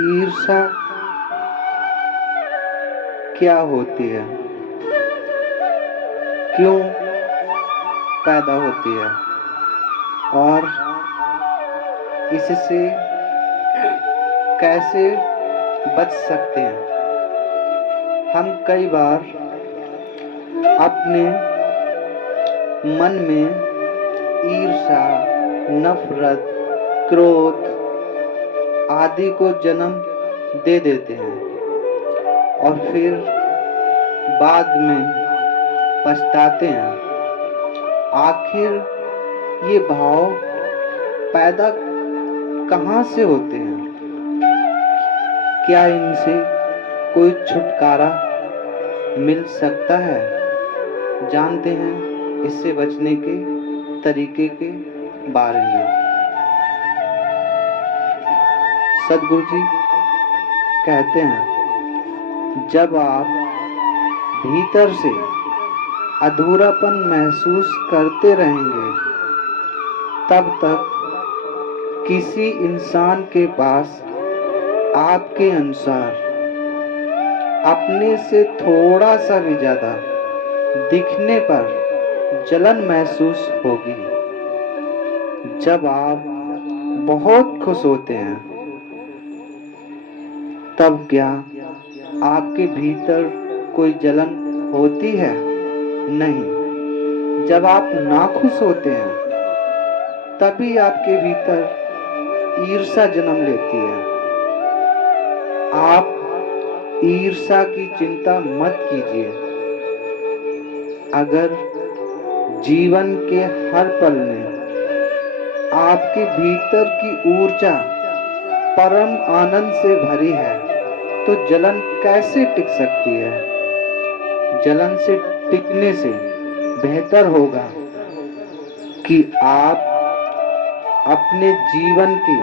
ईर्ष्या क्या होती है, क्यों पैदा होती है और इससे कैसे बच सकते हैं। हम कई बार अपने मन में ईर्ष्या, नफरत, क्रोध आदि को जन्म दे देते हैं और फिर बाद में पछताते हैं। आखिर ये भाव पैदा कहाँ से होते हैं? क्या इनसे कोई छुटकारा मिल सकता है? जानते हैं इससे बचने के तरीके के बारे में। सदगुरु जी कहते हैं, जब आप भीतर से अधूरापन महसूस करते रहेंगे, तब तक किसी इंसान के पास आपके अनुसार अपने से थोड़ा सा भी ज्यादा दिखने पर जलन महसूस होगी। जब आप बहुत खुश होते हैं, तब क्या आपके भीतर कोई जलन होती है? नहीं। जब आप नाखुश होते हैं, तभी आपके भीतर ईर्ष्या जन्म लेती है। आप ईर्ष्या की चिंता मत कीजिए। अगर जीवन के हर पल में आपके भीतर की ऊर्जा परम आनंद से भरी है, तो जलन कैसे टिक सकती है? जलन से टिकने से बेहतर होगा कि आप अपने जीवन के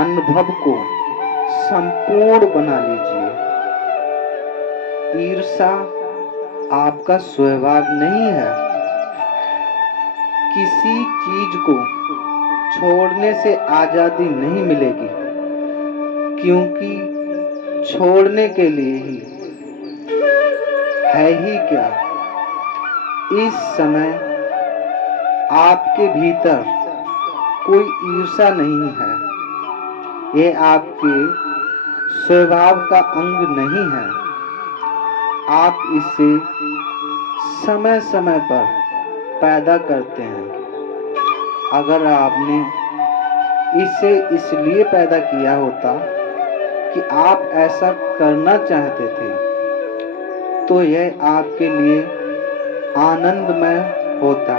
अनुभव को संपूर्ण बना लीजिए। ईर्ष्या आपका स्वभाव नहीं है। किसी चीज को छोड़ने से आजादी नहीं मिलेगी, क्योंकि छोड़ने के लिए ही है ही क्या। इस समय आपके भीतर कोई ईर्ष्या नहीं है। ये आपके स्वभाव का अंग नहीं है। आप इसे समय समय पर पैदा करते हैं। अगर आपने इसे इसलिए पैदा किया होता कि आप ऐसा करना चाहते थे, तो यह आपके लिए आनंदमय होता।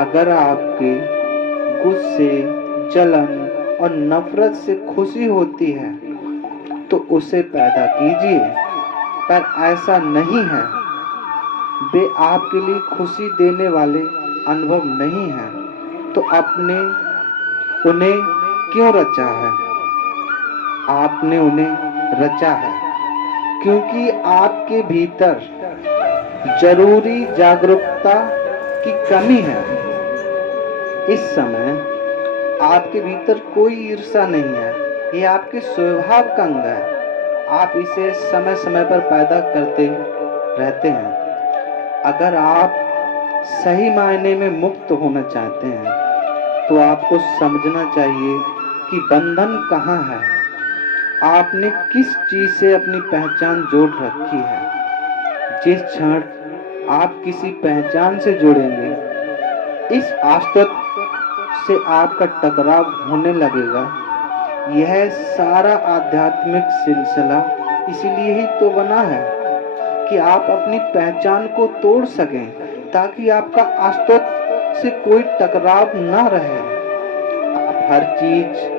अगर आपके गुस्से, जलन और नफरत से खुशी होती है, तो उसे पैदा कीजिए, पर ऐसा नहीं है। वे आपके लिए खुशी देने वाले अनुभव नहीं हैं, तो आपने उन्हें क्यों रचा है? आपने उन्हें रचा है क्योंकि आपके भीतर जरूरी जागरूकता की कमी है। इस समय आपके भीतर कोई ईर्ष्या नहीं है। ये आपके स्वभाव का अंग है। आप इसे समय समय पर पैदा करते रहते हैं। अगर आप सही मायने में मुक्त होना चाहते हैं, तो आपको समझना चाहिए कि बंधन कहाँ है। आपने किस चीज से अपनी पहचान जोड़ रखी है। जिस क्षण आप किसी पहचान से जुड़ेंगे, इस आस्तित्व से आपका टकराव होने लगेगा। यह सारा आध्यात्मिक सिलसिला इसलिए ही तो बना है कि आप अपनी पहचान को तोड़ सकें, ताकि आपका अस्तित्व से कोई टकराव ना रहे। आप हर चीज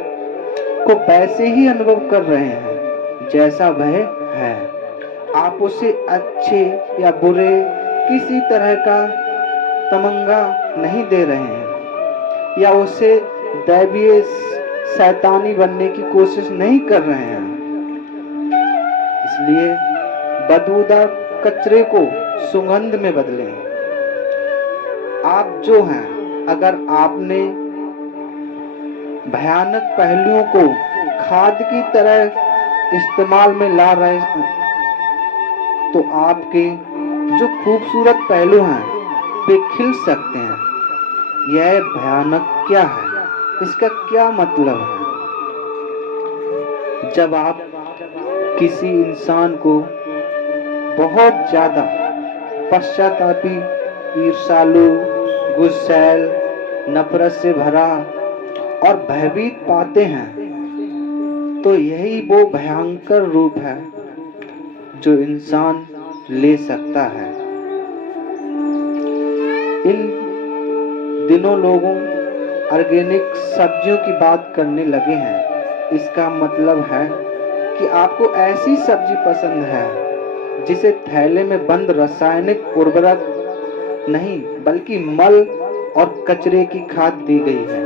को वैसे ही अनुभव कर रहे हैं जैसा वह है। आप उसे अच्छे या बुरे किसी तरह का तमंगा नहीं दे रहे हैं, या उसे दैवीय शैतानी बनने की कोशिश नहीं कर रहे हैं। इसलिए बदबूदार कचरे को सुगंध में बदलें। आप जो हैं, अगर आपने भयानक पहलुओं को खाद की तरह इस्तेमाल में ला रहे हैं, तो आपके जो खूबसूरत पहलू हैं वे खिल सकते हैं। यह भयानक क्या है? इसका क्या मतलब है? जब आप किसी इंसान को बहुत ज्यादा पश्चातापी, ईर्ष्यालु, गुस्सैल, नफरत से भरा और भयभीत पाते हैं, तो यही वो भयंकर रूप है जो इंसान ले सकता है। इन दिनों लोगों ऑर्गेनिक सब्जियों की बात करने लगे हैं। इसका मतलब है कि आपको ऐसी सब्जी पसंद है जिसे थैले में बंद रासायनिक उर्वरक नहीं बल्कि मल और कचरे की खाद दी गई है।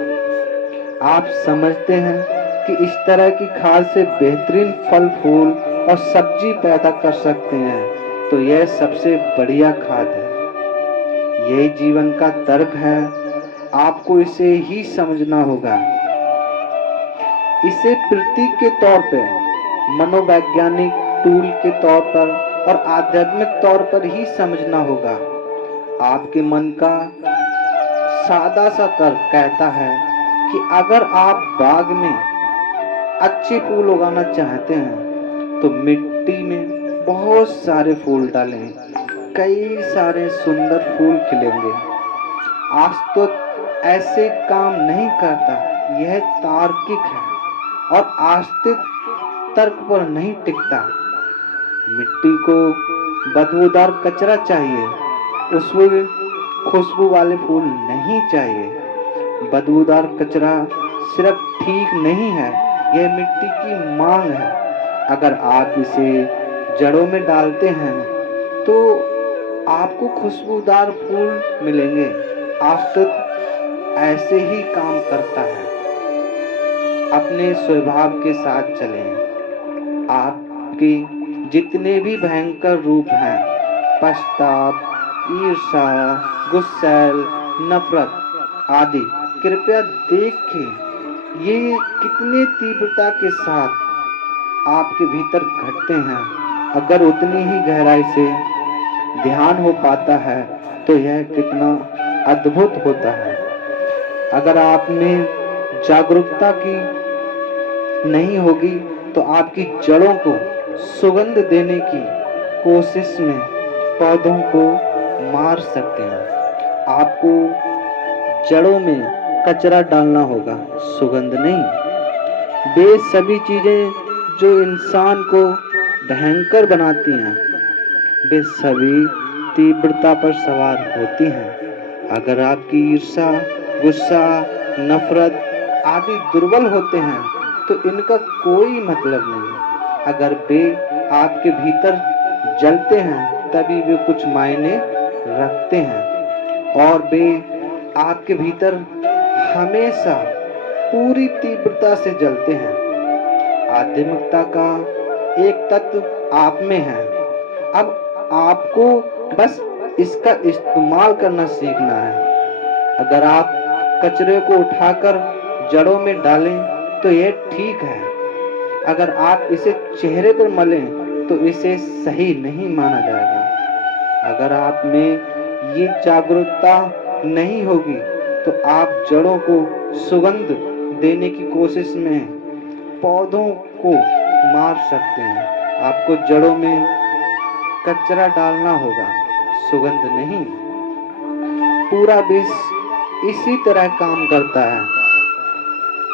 आप समझते हैं कि इस तरह की खाद से बेहतरीन फल फूल और सब्जी पैदा कर सकते हैं, तो यह सबसे बढ़िया खाद है। यही जीवन का तर्क है। आपको इसे ही समझना होगा। इसे प्रतीक के तौर पे, मनोवैज्ञानिक टूल के तौर पर और आध्यात्मिक तौर पर ही समझना होगा। आपके मन का सादा सा तर्क कहता है कि अगर आप बाग में अच्छे फूल उगाना चाहते हैं तो मिट्टी में बहुत सारे फूल डालें, कई सारे सुंदर फूल खिलेंगे। आज तो ऐसे काम नहीं करता। यह तार्किक है और आस्तिक तर्क पर नहीं टिकता। मिट्टी को बदबूदार कचरा चाहिए, उसमें खुशबू वाले फूल नहीं चाहिए। बदबूदार कचरा सिर्फ ठीक नहीं है, यह मिट्टी की मांग है। अगर आप इसे जड़ों में डालते हैं तो आपको खुशबूदार फूल मिलेंगे। आस्तिक ऐसे ही काम करता है। अपने स्वभाव के साथ चलें। आपके जितने भी भयंकर रूप हैं, पश्चाताप, ईर्ष्या, गुस्सैल, नफरत आदि, कृपया देखें ये कितने तीव्रता के साथ आपके भीतर घटते हैं। अगर उतनी ही गहराई से ध्यान हो पाता है तो यह कितना अद्भुत होता है। अगर आप में जागरूकता की नहीं होगी तो आपकी जड़ों को सुगंध देने की कोशिश में पौधों को मार सकते हैं। आपको जड़ों में कचरा डालना होगा, सुगंध नहीं। वे सभी चीजें जो इंसान को भयंकर बनाती हैं, वे सभी तीव्रता पर सवार होती हैं। अगर आपकी ईर्ष्या, गुस्सा, नफरत आदि दुर्बल होते हैं तो इनका कोई मतलब नहीं। अगर वे आपके भीतर जलते हैं तभी वे कुछ मायने रखते हैं, और वे आपके भीतर हमेशा पूरी तीव्रता से जलते हैं। आध्यात्मिकता का एक तत्व आप में है। अब आपको बस इसका इस्तेमाल करना सीखना है। अगर आप कचरे को उठाकर जड़ों में डालें तो यह ठीक है। अगर आप इसे चेहरे पर मलें तो इसे सही नहीं माना जाएगा। अगर आप में ये जागरूकता नहीं होगी तो आप जड़ों को सुगंध देने की कोशिश में पौधों को मार सकते हैं। आपको जड़ों में कचरा डालना होगा, सुगंध नहीं। पूरा विश्व इसी तरह काम करता है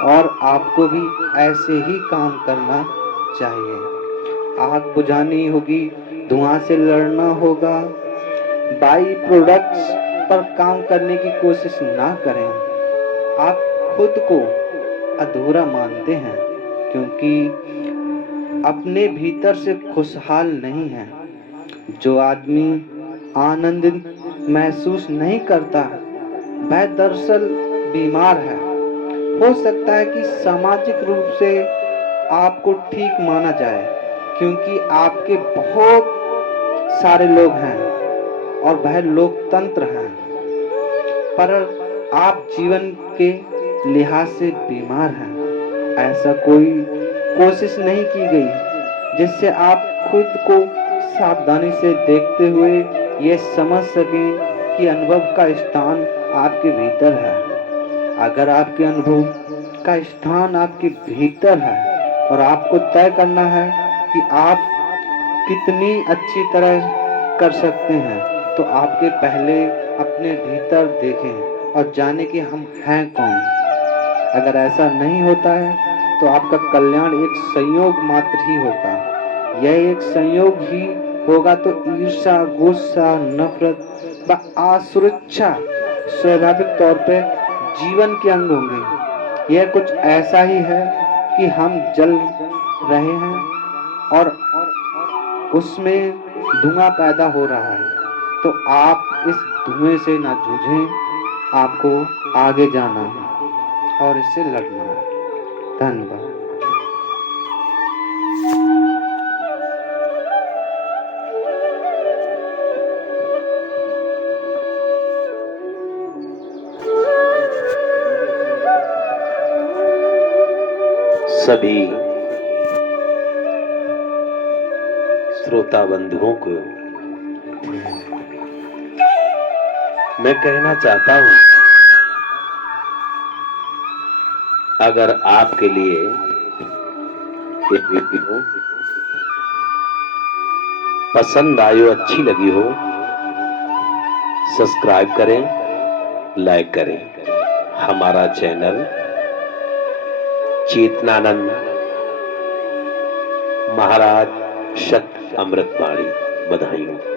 और आपको भी ऐसे ही काम करना चाहिए। आग बुझानी होगी, धुआं से लड़ना होगा। बाई प्रोडक्ट्स पर काम करने की कोशिश ना करें। आप खुद को अधूरा मानते हैं क्योंकि अपने भीतर से खुशहाल नहीं है। जो आदमी आनंदित महसूस नहीं करता वह दरअसल बीमार है। हो सकता है कि सामाजिक रूप से आपको ठीक माना जाए क्योंकि आपके बहुत सारे लोग हैं और वह लोकतंत्र हैं, पर आप जीवन के लिहाज से बीमार हैं। ऐसा कोई कोशिश नहीं की गई जिससे आप खुद को सावधानी से देखते हुए ये समझ सकें कि अनुभव का स्थान आपके भीतर है। अगर आपके अनुभव का स्थान आपके भीतर है और आपको तय करना है कि आप कितनी अच्छी तरह कर सकते हैं, तो आपके पहले अपने भीतर देखें और जाने कि हम हैं कौन। अगर ऐसा नहीं होता है तो आपका कल्याण एक संयोग मात्र ही होगा। यह एक संयोग ही होगा तो ईर्ष्या, गुस्सा, नफरत व असुरक्षा स्वाभाविक तौर पे जीवन के अंग होंगे। यह कुछ ऐसा ही है कि हम जल रहे हैं और उसमें धुआं पैदा हो रहा है, तो आप इस धुएं से ना जूझें, आपको आगे जाना है और इससे लड़ना है। धन्यवाद। सभी श्रोता बंधुओं को मैं कहना चाहता हूं, अगर आपके लिए ये वीडियो पसंद आई हो, अच्छी लगी हो, सब्सक्राइब करें, लाइक करें। हमारा चैनल चेतनानंद महाराज सत्य अमृतवाणी। बधाइयों।